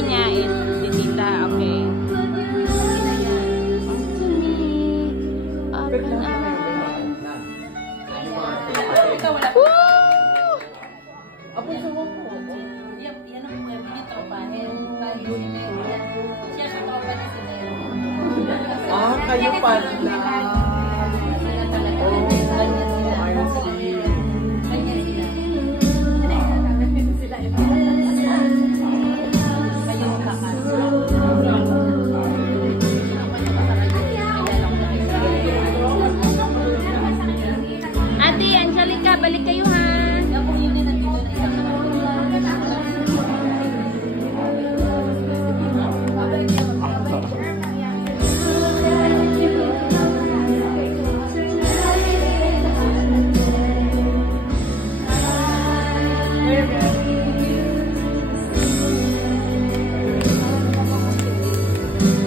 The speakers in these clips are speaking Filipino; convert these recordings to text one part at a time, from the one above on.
mami niya is si Tita. Okay. Kayo pa. Ate Angelica, balik kayo ha.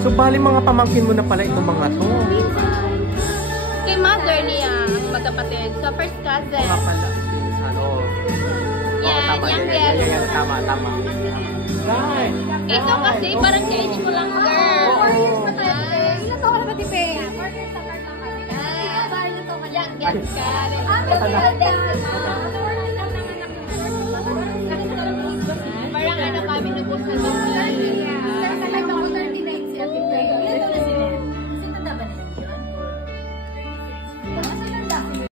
So, bali mga pamangkin mo na pala itong mga to. Kay mother niya, magkapatid. So, first cousin. Mga pala. Ano? Yan, youngest. Tama. Right. Ito kasi, parang ka-age ko lang, girl. 4 years pa tayo. Ilan taon na ba, Tipe? 4 years na lang kami. Youngest ka. Parang ano kami, nabuksan ng